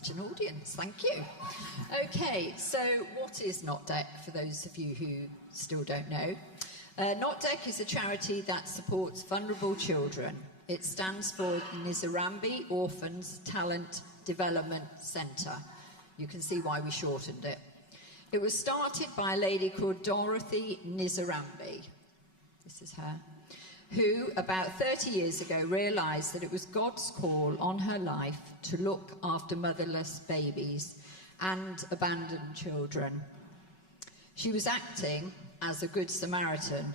such an audience, thank you. Okay, so what is NOTDEC, for those of you who still don't know? NOTDEC is a charity that supports vulnerable children. It stands for Nizarambi Orphans Talent Development Centre. You can see why we shortened it. It was started by a lady called Dorothy Nizarambi. This is her. Who, about 30 years ago, realised that it was God's call on her life to look after motherless babies and abandoned children. She was acting as a Good Samaritan,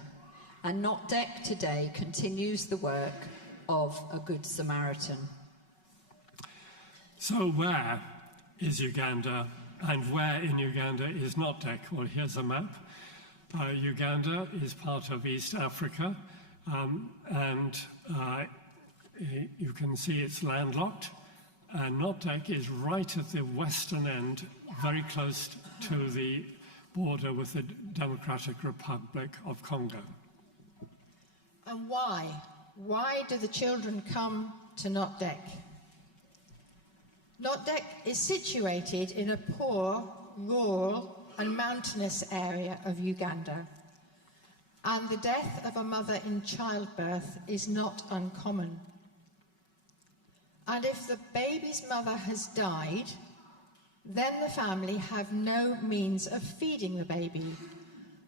and NOTDEC today continues the work of a Good Samaritan. So where is Uganda, and where in Uganda is NOTDEC? Well, here's a map. Uganda is part of East Africa, and you can see it's landlocked, and NOTDEC is right at the western end, very close to the border with the Democratic Republic of Congo. And why? Why do the children come to NOTDEC? NOTDEC is situated in a poor, rural and mountainous area of Uganda, and the death of a mother in childbirth is not uncommon. And if the baby's mother has died, then the family have no means of feeding the baby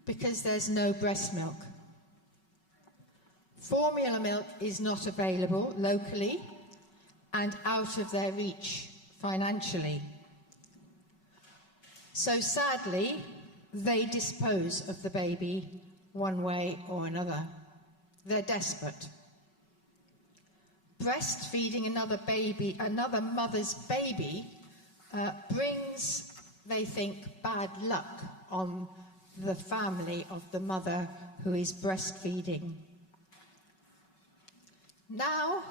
because there's no breast milk. Formula milk is not available locally and out of their reach financially. So sadly, they dispose of the baby one way or another. They're desperate. Breastfeeding another mother's baby, brings, they think, bad luck on the family of the mother who is breastfeeding. Now,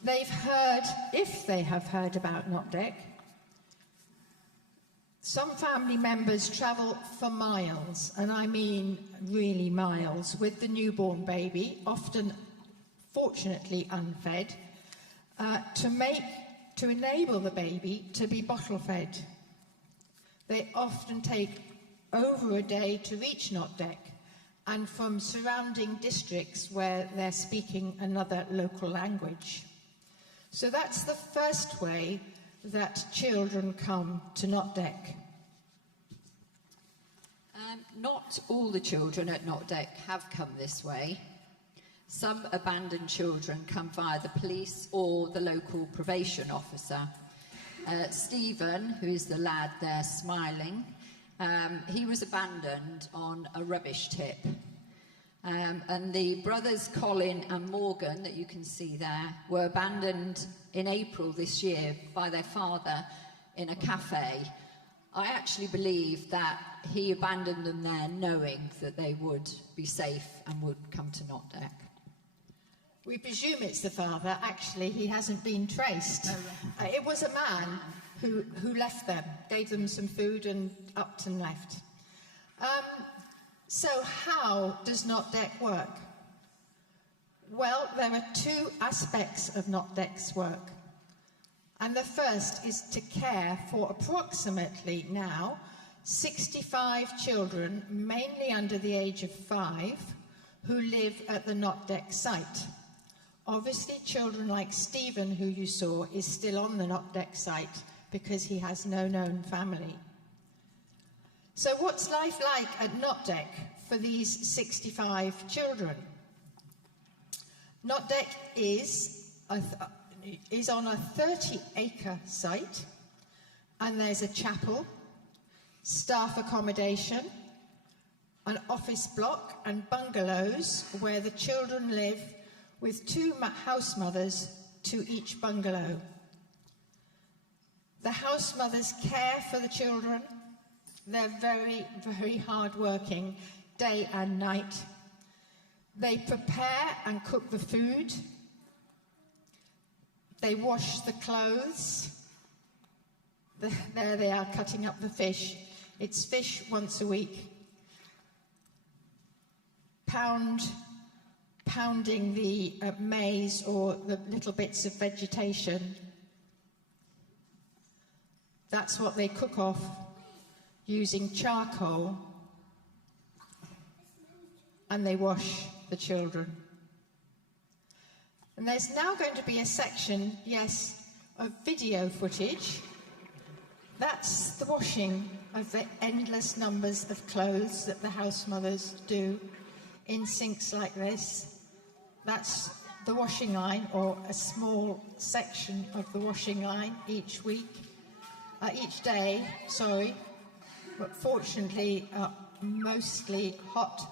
they've heard, if they have heard about NOTDEC, some family members travel for miles, and I mean really miles, with the newborn baby, often fortunately unfed, to enable the baby to be bottle fed. They often take over a day to reach NOTDEC, and from surrounding districts where they're speaking another local language. So that's the first way that children come to NOTDEC. Not all the children at NOTDEC have come this way. Some abandoned children come via the police or the local probation officer. Stephen, who is the lad there smiling, he was abandoned on a rubbish tip. And the brothers Colin and Morgan, that you can see there, were abandoned in April this year by their father in a cafe. I actually believe that he abandoned them there knowing that they would be safe and would come to NOTDEC. We presume it's the father. Actually, he hasn't been traced. It was a man who left them, gave them some food and upped and left. So how does NOTDEC work? Well, there are two aspects of NOTDEC's work. And the first is to care for approximately now 65 children, mainly under the age of 5, who live at the NOTDEC site. Obviously, children like Stephen, who you saw, is still on the NOTDEC site because he has no known family. So what's life like at NOTDEC for these 65 children? NOTDEC is on a 30-acre site, and there's a chapel, staff accommodation, an office block and bungalows where the children live with 2 house mothers to each bungalow. The house mothers care for the children. They're very, very hard-working, day and night. They prepare and cook the food. They wash the clothes. There they are cutting up the fish. It's fish once a week. Pounding the maize or the little bits of vegetation. That's what they cook off using charcoal, and they wash the children. And there's now going to be a section, yes, of video footage. That's the washing of the endless numbers of clothes that the house mothers do in sinks like this. That's the washing line, or a small section of the washing line each day, but fortunately mostly hot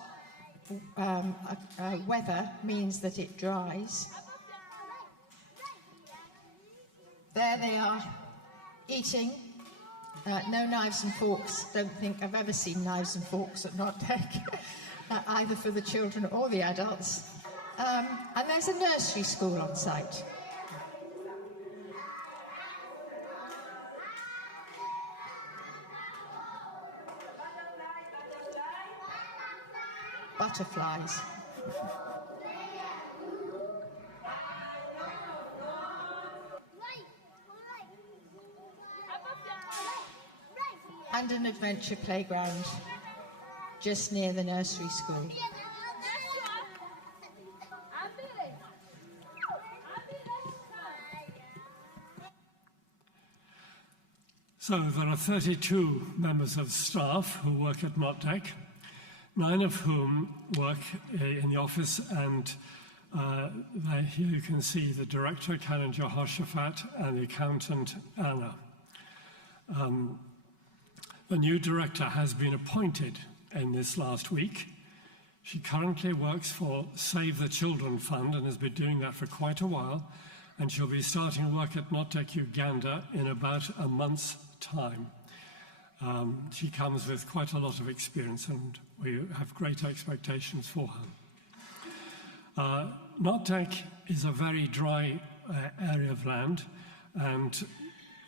weather means that it dries. There they are, eating. No knives and forks. Don't think I've ever seen knives and forks at NOTDEC, either for the children or the adults. And there's a nursery school on site. Butterflies. And an adventure playground just near the nursery school. So there are 32 members of staff who work at NOTDEC, 9 of whom work in the office, and here you can see the director, Karen Jehoshaphat, and the accountant, Anna. The new director has been appointed in this last week. She currently works for Save the Children Fund and has been doing that for quite a while, and she'll be starting work at NOTDEC Uganda in about a month's time. She comes with quite a lot of experience, and we have great expectations for her. NOTDEC is a very dry area of land, and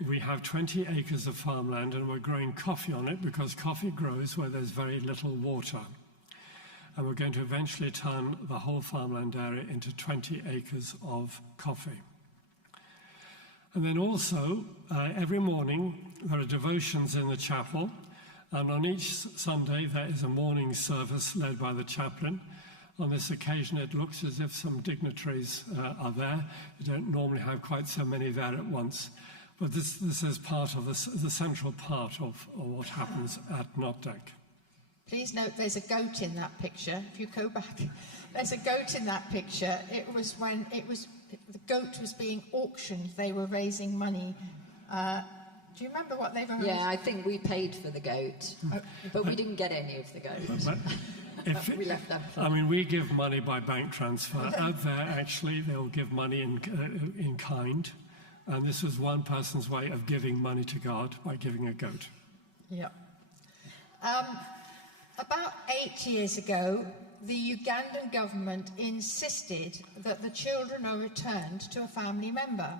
we have 20 acres of farmland, and we're growing coffee on it because coffee grows where there's very little water. And we're going to eventually turn the whole farmland area into 20 acres of coffee. And then also, every morning, there are devotions in the chapel, and on each Sunday there is a morning service led by the chaplain. On this occasion, it looks as if some dignitaries are there. You don't normally have quite so many there at once. But this is part of the central part of what happens at NOTDEC. Please note there's a goat in that picture. If you go back, there's a goat in that picture. It was when the goat was being auctioned. They were raising money. Do you remember what they were raising? Yeah, I think we paid for the goat, but we didn't get any of the goat. We left them. I mean, we give money by bank transfer. Out there, actually, they'll give money in kind. And this was one person's way of giving money to God, by giving a goat. Yeah. About 8 years ago, the Ugandan government insisted that the children are returned to a family member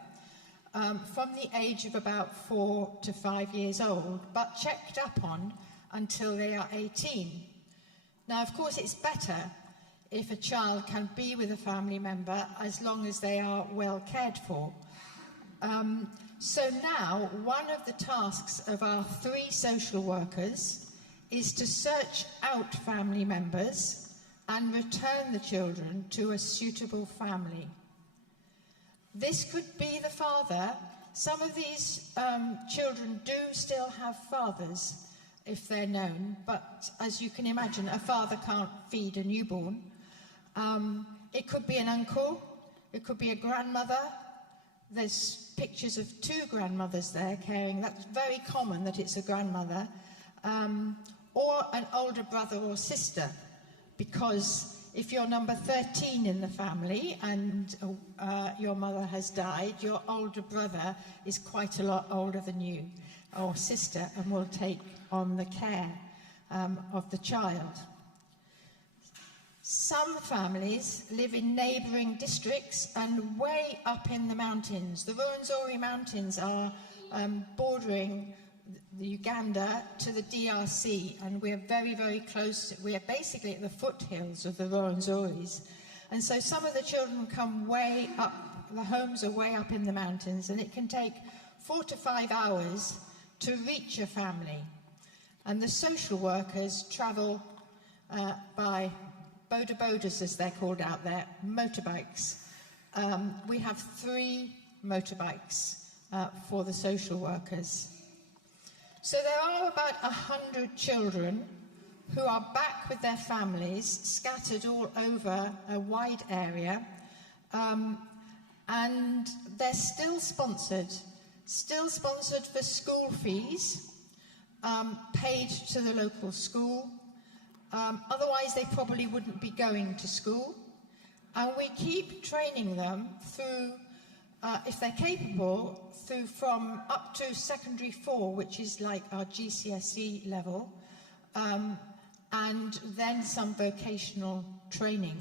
from the age of about 4 to 5 years old, but checked up on until they are 18. Now, of course, it's better if a child can be with a family member as long as they are well cared for. So now, one of the tasks of our 3 social workers is to search out family members and return the children to a suitable family. This could be the father. Some of these children do still have fathers, if they're known, but as you can imagine, a father can't feed a newborn. It could be an uncle, it could be a grandmother. There's pictures of 2 grandmothers there caring. That's very common that it's a grandmother. Or an older brother or sister, because if you're number 13 in the family and your mother has died, your older brother is quite a lot older than you, or sister, and will take on the care of the child. Some families live in neighbouring districts and way up in the mountains. The Rwenzori Mountains are bordering the Uganda to the DRC, and we're very, very close. We're basically at the foothills of the Rwenzoris. And so some of the children come way up, the homes are way up in the mountains, and it can take 4 to 5 hours to reach a family. And the social workers travel by bodas, as they're called out there, motorbikes. We have 3 motorbikes for the social workers. So there are about 100 children who are back with their families, scattered all over a wide area, and they're still sponsored for school fees, paid to the local school. Otherwise, they probably wouldn't be going to school. And we keep training them through, if they're capable, through from up to secondary 4, which is like our GCSE level, and then some vocational training,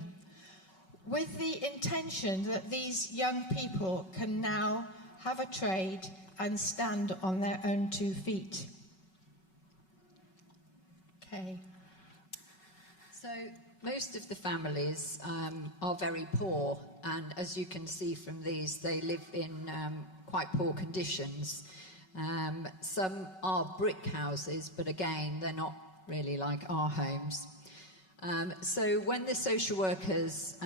with the intention that these young people can now have a trade and stand on their own 2 feet. Okay. So most of the families are very poor, and as you can see from these, they live in quite poor conditions. Some are brick houses, but again, they're not really like our homes. So when the social workers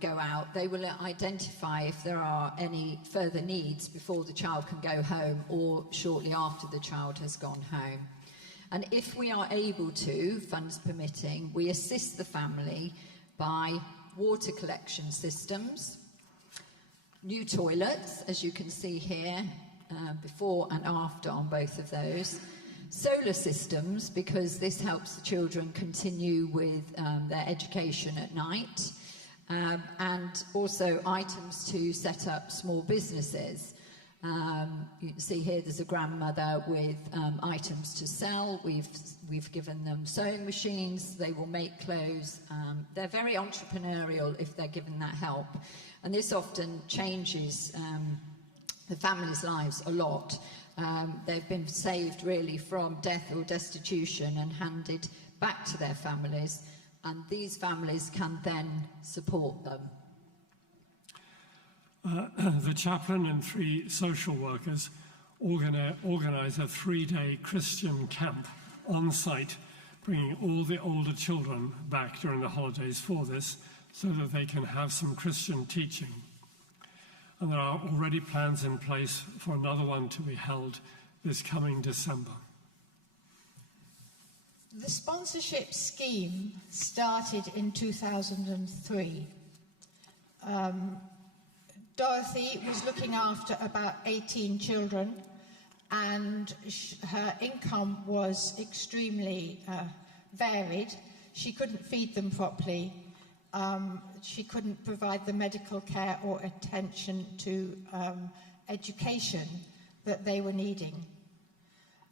go out, they will identify if there are any further needs before the child can go home or shortly after the child has gone home. And if we are able to, funds permitting, we assist the family by water collection systems, new toilets, as you can see here, before and after on both of those, solar systems, because this helps the children continue with their education at night, and also items to set up small businesses. You can see here there's a grandmother with items to sell. We've given them sewing machines. They will make clothes. They're very entrepreneurial if they're given that help, and this often changes the family's lives a lot. They've been saved really from death or destitution and handed back to their families, and these families can then support them. The chaplain and 3 social workers organise a 3-day Christian camp on site, bringing all the older children back during the holidays for this, so that they can have some Christian teaching. And there are already plans in place for another one to be held this coming December. The sponsorship scheme started in 2003. Dorothy was looking after about 18 children, and her income was extremely varied. She couldn't feed them properly. She couldn't provide the medical care or attention to education that they were needing.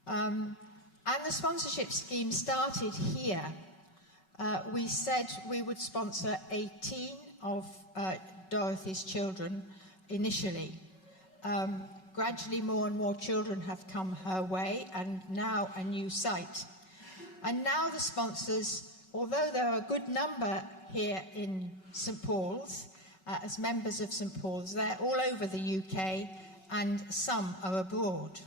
And the sponsorship scheme started here. We said we would sponsor 18 of Dorothy's children initially. Gradually more and more children have come her way, and now a new site. And now the sponsors, although there are a good number here in St Paul's, as members of St Paul's, they're all over the UK, and some are abroad.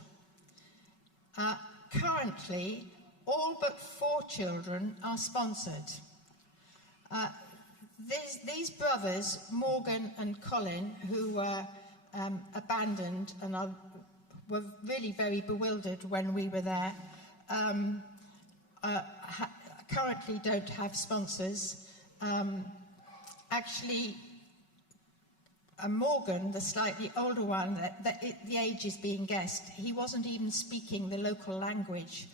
Currently, all but 4 children are sponsored. These brothers, Morgan and Colin, who were abandoned and were really very bewildered when we were there, currently don't have sponsors. Actually, Morgan, the slightly older one, the age is being guessed, he wasn't even speaking the local language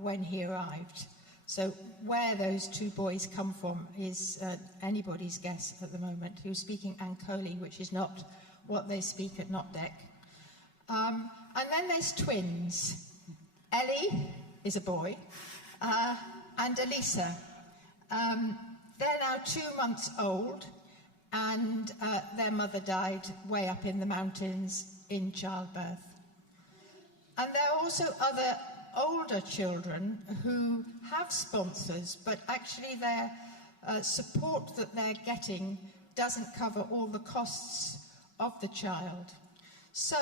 when he arrived. So where those 2 boys come from is anybody's guess at the moment. He was speaking Ankoli, which is not what they speak at NOTDEC. And then there's twins. Ellie is a boy, and Elisa. They're now 2 months old, and their mother died way up in the mountains in childbirth. And there are also other older children who have sponsors, but actually their support that they're getting doesn't cover all the costs of the child. So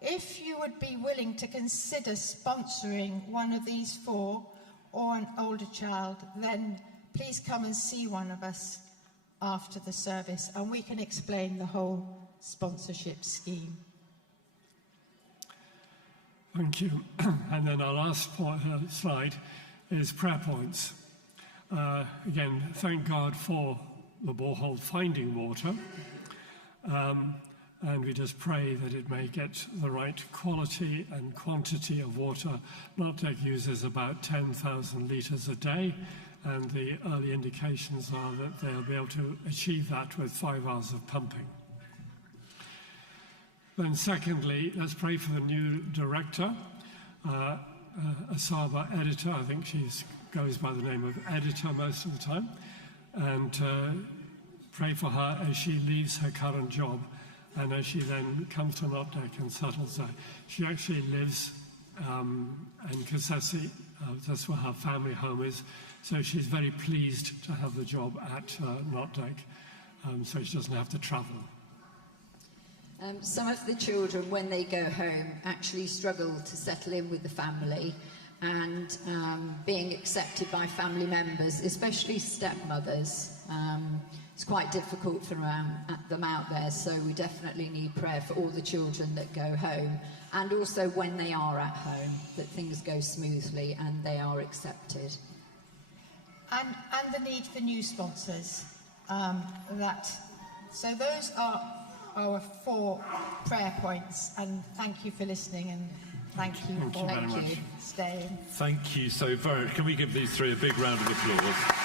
if you would be willing to consider sponsoring one of these 4 or an older child, then please come and see one of us after the service and we can explain the whole sponsorship scheme. Thank you. And then our last slide is prayer points. Again, thank God for the borehole finding water. And we just pray that it may get the right quality and quantity of water. NOTDEC uses about 10,000 litres a day, and the early indications are that they'll be able to achieve that with 5 hours of pumping. Then secondly, let's pray for the new director, Asaba Editor. I think she goes by the name of Editor most of the time. And pray for her as she leaves her current job and as she then comes to NOTDEC and settles there. She actually lives in Kasese. That's where her family home is. So she's very pleased to have the job at NOTDEC, so she doesn't have to travel. Some of the children, when they go home, actually struggle to settle in with the family and being accepted by family members, especially stepmothers. It's quite difficult for them out there, so we definitely need prayer for all the children that go home, and also when they are at home, that things go smoothly and they are accepted. And the need for new sponsors. So those are our 4 prayer points, and thank you for listening, and thank you for very much. staying. Thank you so very much. Can we give these 3 a big round of applause?